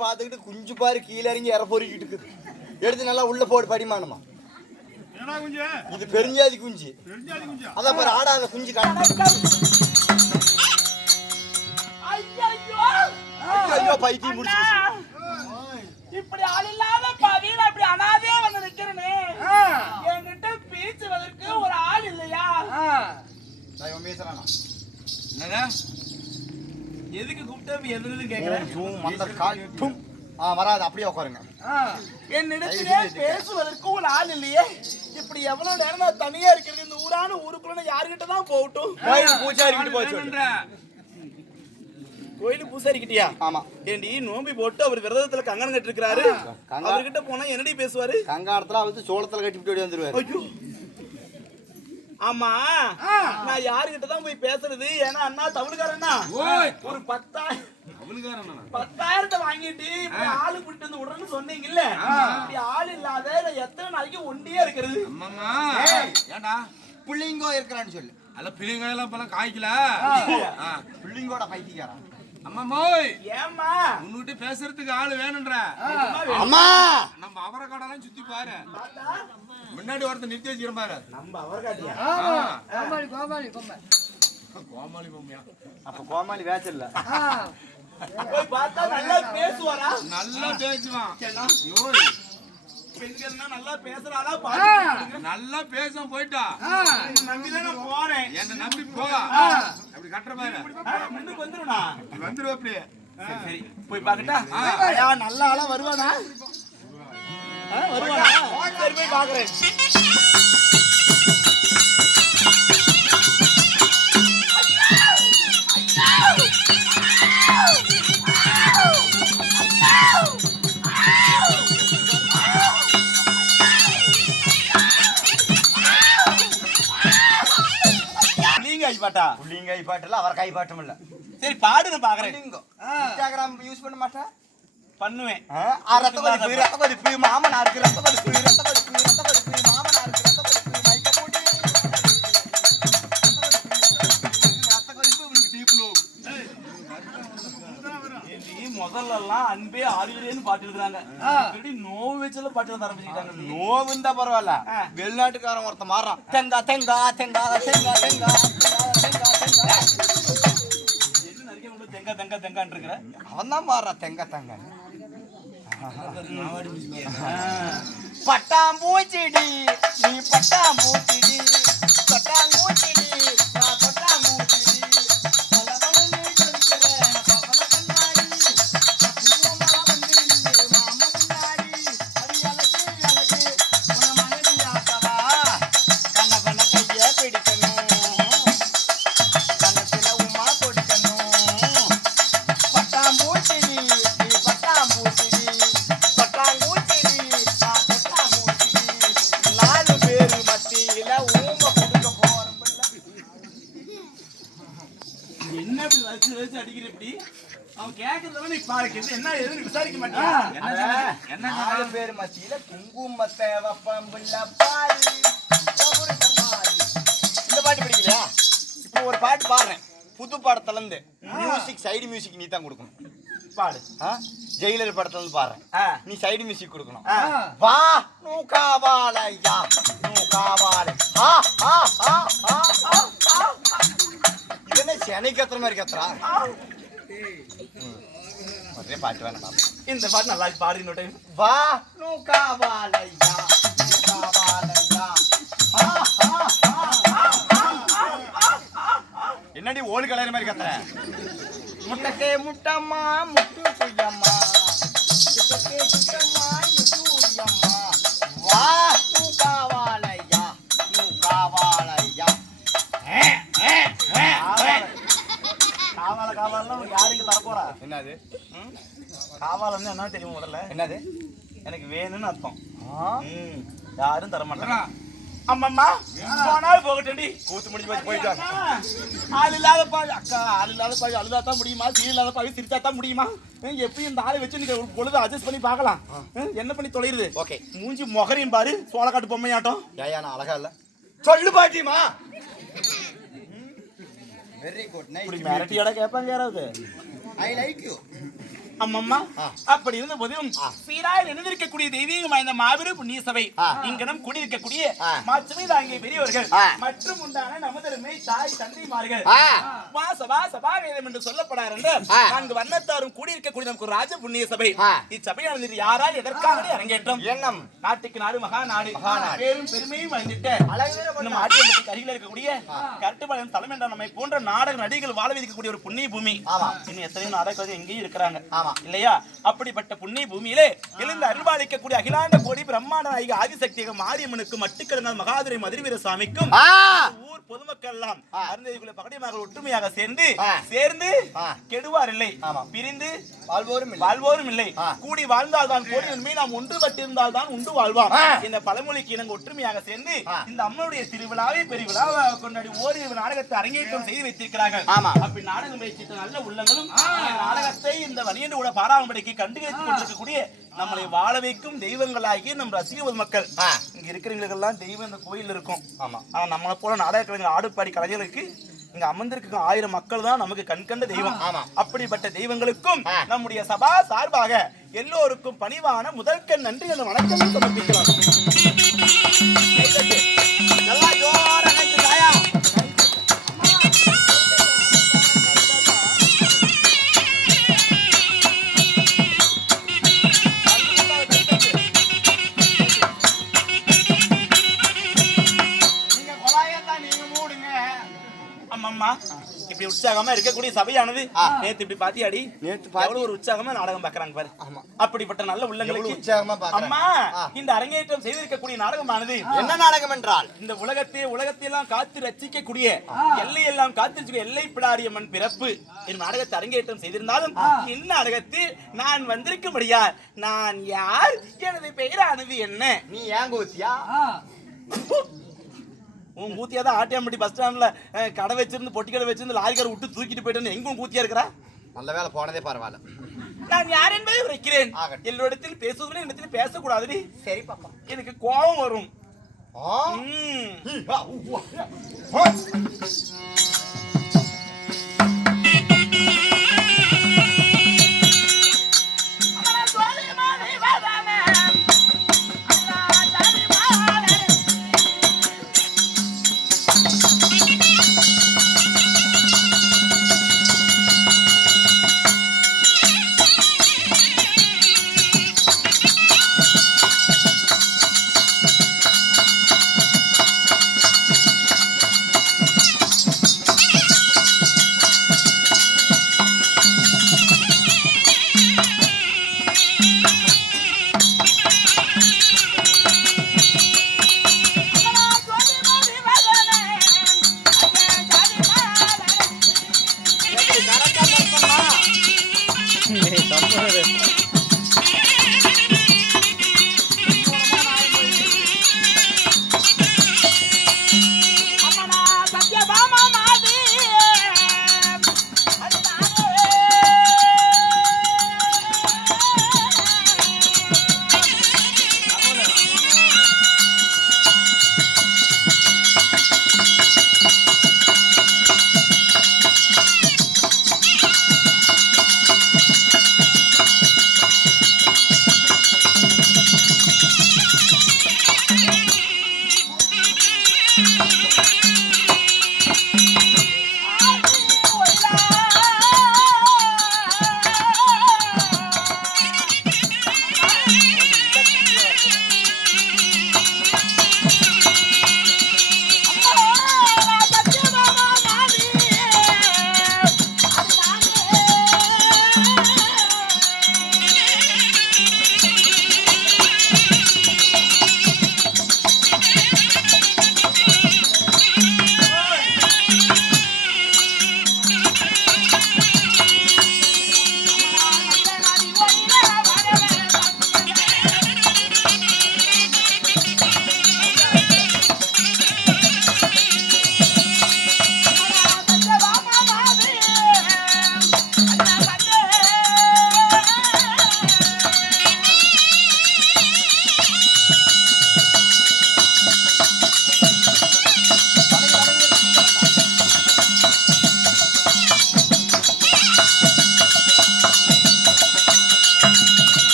பார்த்துக்கிட்டு குஞ்சு பாரு கீழே இறங்கி இற பொறுக்கிட்டு இருக்குது. எடுத்து நல்லா உள்ள போடு படிமானமா. இது பெருஞ்சாதி குஞ்சு. அதான் பாரு ஆடாத குஞ்சு பைத்தியம் முடிச்சு. இப்படி ஆள் இல்லாத பாவியில இப்படி அனாதையா வந்து நிக்கிறனே. என்கிட்ட பேசுவதற்கு ஒரு ஆள் இல்லையா? பேசுறானா என்னங்க? எதுக்கு கூப்பிட்டா எதுன்னு கேக்குறேன். வராது அப்படியே உட்காருங்க. என்னிடத்திலே பேசுவதற்கு ஒரு ஆள் இல்லையே. இப்படி எவ்வளவு நேரம் நான் தனியா இருக்கிறது? இந்த ஊரான ஊருக்குள்ள யாருகிட்ட தான் போகட்டும்? கோயில் பூசாரி கிட்ட போச்சு. கோயில் பூசாரி கிட்டியா? ஆமா. ஏண்டி நோம்பி போட்டு அவர் விரதத்துல கங்கணம் கட்டி இருக்காரு. அவர்கிட்ட போனா என்னடி பேசுவாரு? கங்காணத்துல வந்து சோளத்துல கட்டி விட்டு வந்துருவாரு. ஆமா, நான் யாருகிட்ட தான் போய் பேசுறது? ஏன்னா அண்ணா தமிழ்காரண்ணா ஒரு 10,000 வாங்கிட்டு இப்படி ஆளு கூட்டிட்டு வந்து விடுறேன்னு சொன்னீங்கல்ல. இப்படி ஆள் இல்லாத எத்தனை நாளைக்கு ஒண்டியா இருக்கிறது? ஏண்டா புள்ளிங்கோ இருக்கிறான்னு சொல்லு. அல்ல பிள்ளைங்க எல்லாம் இப்ப காய்க்கல. புள்ளிங்கோட பைத்தியக்காரன். அம்மா மோய் ஏம்மா உன்கிட்ட பேசுறதுக்கு ஆளு வேணும்ன்ற. அம்மா நம்ம அவரை காடெல்லாம் சுத்தி பாரு. முன்னாடி ஒருத்தர் நிறுத்தி வச்சுக்கிறோம் பாரு. நம்ம அவரை காட்டியா? கோமாளி பொம்மையா? அப்ப கோமாளி வேச்சல்ல. போய் பார்த்தா நல்லா பேசுவாரா? நல்லா பேசுவான். பெண்கள்னா நல்லா பேசுறாளா? பாரு நல்லா பேசும். போயிட்டா நம்பிதான் நான் போறேன். என்ன நம்பி போ. அப்படி கட்டுற பாரு. முன்னுக்கு வந்துருவா. வந்துருவ அப்படியே. சரி போய் பாக்கட்டா? ஐயா நல்ல ஆளா வருவானா? வருவானா? சரி போய் பாக்குறேன். புள்ளிங்க பாட்டுல அவர் கை பாட்டும் இல்ல. சரி பாடு நான் பாக்குறேன். இன்ஸ்டாகிராம் யூஸ் பண்ண மாட்டேன். பண்ணுவேன். ரத்த கொதிப்பு மாமனாருக்கு ரத்த கொதிப்பு மாமனாருக்கு ரத்த கொதிப்பு மைக்க போட்டு ரத்த கொதிப்பு உங்களுக்கு டீப்லோ. முதல்ல எல்லாம் அன்பே ஆரியன்னு பாட்டு எழுதுறாங்க. நோவு வச்சுல பாட்டு எழுத ஆரம்பிச்சுட்டாங்க. நோவு இருந்தா பரவாயில்ல. வெளிநாட்டுக்காரன் ஒருத்த மாறான். தெங்கா தெங்கா தெங்கா தெங்கா தெங்கா தெங்கா தெங்கா தெங்கா தெங்கா தெங்கான்னு இருக்கிற அவன் தான் மாறான். தெங்கா தெங்கா பட்டாம்பூச்சிடி நீ பட்டாம்பூச்சிடி பட்டாம்பூச்சிடி நான் பட்டாம்பூச்சிடி என்ன இப்படி வச்சு அடிக்கிற இப்படி? அவன் கேக்குறதெல்லாம் நீ பாருங்க. என்ன எதுன்னு விசாரிக்க மாட்டியா? என்ன 4 பேர் மத்தியில குங்குமத்தை வப்பம்பிள்ள பாரு. இந்த பாட்டு பிடிக்கலையா? இப்போ ஒரு பாட்டு பாடுறேன். புது படத்துல இருந்து மியூசிக் சைடு மியூசிக் நீ தான் கொடுக்கணும். பாடு. ஜெயிலர் படத்துல இருந்து பாடுறேன். நீ சைடு மியூசிக் கொடுக்கணும். வா நூ காவாலையா நூ காவாலை. இது என்ன சென்னை கத்துற மாதிரி கத்துறா? ஒரே பாட்டு வேணாம். இந்த பாட்டு நல்லா பாடுங்க டைம். வா நூ காவாலையா நூ காவாலையா. என்னடி ஓடு கலையற மாதிரி கத்துற? முட்டக்கே முட்டம்மா முட்டு குய்யம்மா முட்டக்கே முட்டம்மா முட்டு குய்யம்மா. வா நூ காவாலையா நூ காவாலையா. காவால உனக்கு யாருக்கு தர போறா? என்னது காவாலன்னு என்ன தெரியும்? முதல்ல என்னது? எனக்கு வேணும்னு அர்த்தம். யாரும் தர மாட்டாங்க. அம்மம்மா போனாலும் போகட்டேன்டி. கூத்து முடிஞ்சு போய் போயிட்டாங்க. ஆள் இல்லாத பாவி அக்கா, ஆள் இல்லாத பாவி அழுதாதான் முடியுமா? சீல் இல்லாத பாவி சிரிச்சாதான் முடியுமா? எப்படி இந்த ஆளை வச்சு நீங்க பொழுது அட்ஜஸ்ட் பண்ணி பார்க்கலாம். என்ன பண்ணி தொலையுது? ஓகே மூஞ்சி முகரையும் பாரு, சோளக்காட்டு பொம்மையாட்டம். ஏயா நான் அழகா இல்ல? சொல்லு பாட்டிமா. Very good nice. இப்படி மிரட்டியோட கேட்பாங்க யாராவது? I like you. அம்மம்மா அப்படி இருந்த போதும் சீராய் நினைந்திருக்கக்கூடிய தெய்வீகமா இந்த மாபெரும் புண்ணிய சபை இங்கனம் குடியிருக்கக்கூடிய மாற்றுமை தாங்கிய பெரியவர்கள் மற்றும் உண்டான நமதருமை தாய் தந்தைமார்கள் சபா சபா வேதம் என்று சொல்லப்படார் என்று 4 வண்ணத்தாரும் கூடியிருக்கக்கூடிய நமக்கு ஒரு ராஜ புண்ணிய சபை. இச்சபையானது யாரா எதற்காக அரங்கேற்றம்? எண்ணம் நாட்டுக்கு நாடு மகா நாடு பேரும் பெருமையும் வாய்ந்திட்ட நம்ம ஆட்சியமைக்கு அருகில் இருக்கக்கூடிய கட்டுப்பாளையம் தலைமைன்ற நம்மை போன்ற நாடக நடிகர்கள் வாழ வைக்கக்கூடிய ஒரு புண்ணிய பூமி. இன்னும் எத்தனையோ நாடகம் எங்கேயும் இருக்கிறாங்க இல்லையா? அப்படிப்பட்ட புண்ணிய பூமியிலே எழுந்து அருள்பாலிக்கக்கூடிய அகிலாண்ட கோடி பிரம்மாண்ட நாயகி ஆதிசக்தி மாரியம்மனுக்கும் மட்டுக்கிடந்த மகாதுரை மதுரவீர சாமிக்கும் ஊர் பொதுமக்கள் எல்லாம் அருந்ததிக்குள்ள பகடியமாக ஒற்றுமையாக சேர்ந்து கெடுவார் இல்லை, பிரிந்து வாழ்வோரும் இல்லை. கூடி வாழ்ந்தால் தான் கோடி உண்மை, நாம் ஒன்றுபட்டிருந்தால் தான் உண்டு வாழ்வாம். இந்த பழமொழிக்கு இணங்க ஒற்றுமையாக சேர்ந்து இந்த அம்மனுடைய திருவிழாவை பெருவிழாவாக கொண்டாடி ஓரிரு நாடகத்தை அரங்கேற்றம் செய்து வைத்திருக்கிறார்கள். அப்படி நாடகம் வைத்திருக்க நல்ல உள்ளங்களும் நாடகத்தை இந்த வணிகண்டு கூட பாராமபடிக்கு கண்டுகளித்துக் கொண்டிருக்கக்கூடிய நம்மளை வாழ வைக்கும் தெய்வங்களாகி நம் ரசிக மக்கள் இங்க இருக்கிறவங்களுக்கு எல்லாம் தெய்வம் இந்த கோயில் இருக்கும். ஆனா நம்மளை போல நாடக கலைஞர் ஆடுபாடி கலைஞர்களுக்கு இங்க அமர்ந்திருக்க 1000 மக்கள் தான் நமக்கு கண்கண்ட தெய்வம். அப்படிப்பட்ட தெய்வங்களுக்கும் நம்முடைய சபா சார்பாக எல்லோருக்கும் பணிவான முதற்கண் நன்றி என்ற வணக்கம் சமர்ப்பிக்கலாம். இப்படி உற்சாகமா இருக்கக்கூடிய சபையானது நேத்து இப்படி பாத்தியாடி? எவ்வளவு ஒரு உற்சாகமா நாடகம் பாக்குறாங்க பாரு. அப்படிப்பட்ட நல்ல உள்ளங்களுக்கு உற்சாகமா பாக்குறாங்க. அம்மா இந்த அரங்கேற்றம் செய்திருக்கக்கூடிய நாடகமானது என்ன நாடகம் என்றால் இந்த உலகத்தையெல்லாம் காத்து ரசிக்கக்கூடிய எல்லையெல்லாம் காத்து எல்லை பிடாரியம்மன் பிறப்பு என் நாடகத்தை அரங்கேற்றம் செய்திருந்தாலும் இந்நாடகத்தில் நான் வந்திருக்கும்படியார் நான் யார், எனது பெயரானது என்ன? நீ ஏன் கோத்தியா? உன் கூத்தியாதான் ஆட்டியாம்பட்டி பஸ் ஸ்டாண்ட்ல கடை வச்சிருந்து பொட்டி கடை வச்சிருந்து லாரிக்கார விட்டு தூக்கிட்டு போயிட்டு எங்க கூத்தியா இருக்கிறா? நல்ல வேலை போனதே பரவாயில்ல. நான் யார் என்பதை உரைக்கிறேன். எல்லோரிடத்தில் பேசுவதுன்னு இடத்தில் பேசக்கூடாது. சரி பாப்பா, எனக்கு கோபம் வரும்.